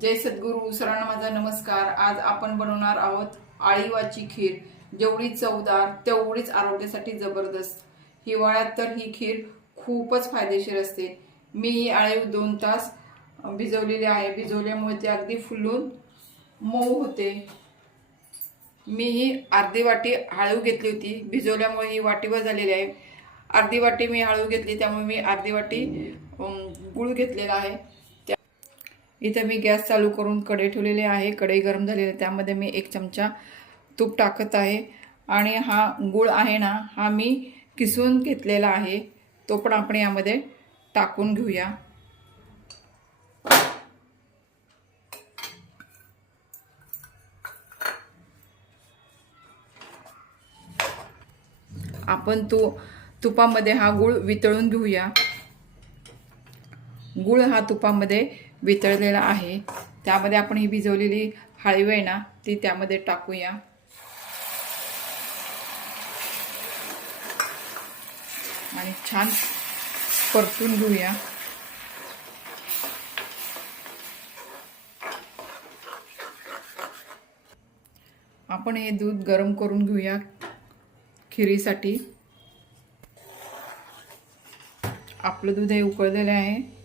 जय सद्गुरू सरांना माझा नमस्कार. आज आपण बनवणार आहोत आळीवाची खीर. जेवढी चवदार तेवढीच आरोग्यासाठी जबरदस्त. हिवाळ्यात तर ही खीर खूपच फायदेशीर असते. मी ही आळीव दोन तास भिजवलेली आहे. भिजवल्यामुळे ती अगदी फुलून मऊ होते. मी ही अर्धी वाटी हळू घेतली होती. भिजवल्यामुळे ही वाटीवर झालेली आहे. अर्धी वाटी मी हळू घेतली त्यामुळे मी अर्धी वाटी गुळ घेतलेला आहे. इथे मी गॅस चालू करून कढई ठेवलेली आहे. कढई गरम झालेली आहे त्यामध्ये मी एक चमचा तूप टाकत आहे. आणि हा गुळ आहे ना हा मी किसून घेतलेला आहे. तो पण आपण यामध्ये टाकून घेऊया. आपण तो तुपामध्ये हा गुळ वितळून घेऊया. गुळ हा तुपामध्ये वितळलेला आहे. त्यामध्ये आपण ही भिजवलेली हळीव आहे ना ती त्यामध्ये टाकूया. आणि छान परतून घेऊया. आपण हे दूध गरम करून घेऊया खिरीसाठी. आपलं दूध हे उकळलेलं आहे.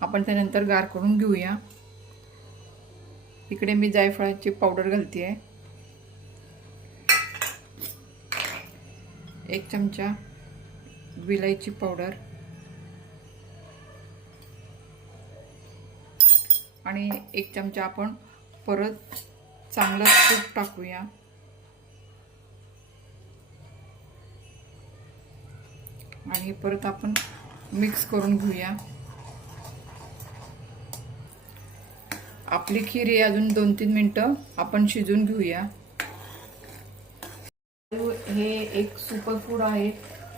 आपण त्यानंतर गार करून घेऊया. इकडे मी जायफळाची पावडर घालते आहे एक चमचा विलायची पावडर. आणि एक चमचा आपण परत चांगला तूप टाकूया. आणि परत आपण मिक्स करून घेऊया. आपली खीर ही अजून दोन तीन मिनटं आपण शिजून घेऊया. हे एक सुपर फूड आहे.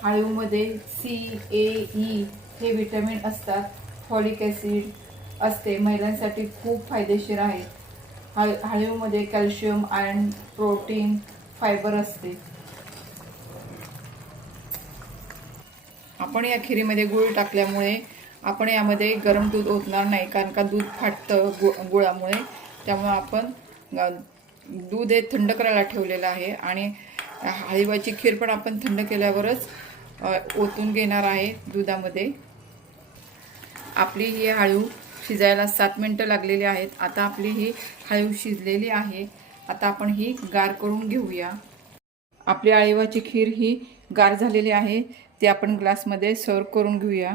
हळूमध्ये सी ए ई e हे विटॅमिन असतात. फॉलिक ॲसिड असते. महिलांसाठी खूप फायदेशीर आहे. हळ हळीवमध्ये कॅल्शियम आयर्न प्रोटीन फायबर असते. आपण या खिरीमध्ये गुळ टाकल्यामुळे आपण यामध्ये गरम दूध ओतणार नाही कारण का दूध फाटतं गु गुळामुळे. त्यामुळे आपण दूध हे थंड करायला ठेवलेलं आहे. आणि हळीवाची खीर पण आपण थंड केल्यावरच ओतून घेणार आहे दुधामध्ये. आपली ही हळू शिजायला सात मिनटं लागलेली आहेत. आता आपली ही हळू शिजलेली आहे. आता आपण ही गार करून घेऊया. आपली आळीवाची खीर ही गार झालेली आहे. ती आपण ग्लासमध्ये सर्व करून घेऊया.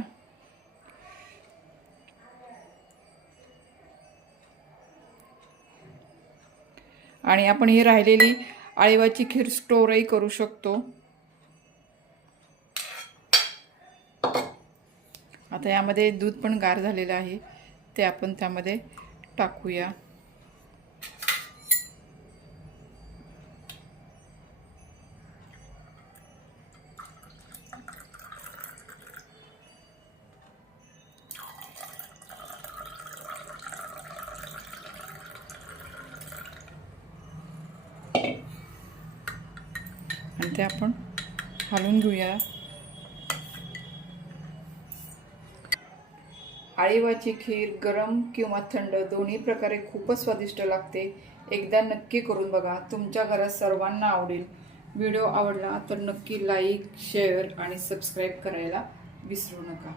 आणि आपण ही राहिलेली आळीवाची खीर स्टोरही करू शकतो. आता यामध्ये दूध पण गार झालेलं आहे. ते आपण त्यामध्ये टाकूया. आणि ते आपण हलवून घेऊया. आळीवाची खीर गरम किंवा थंड दोन्ही प्रकारे खूपच स्वादिष्ट लागते. एकदा नक्की करून बघा तुमच्या घरात सर्वांना आवडेल. व्हिडिओ आवडला तर नक्की लाईक शेअर आणि सबस्क्राईब करायला विसरू नका.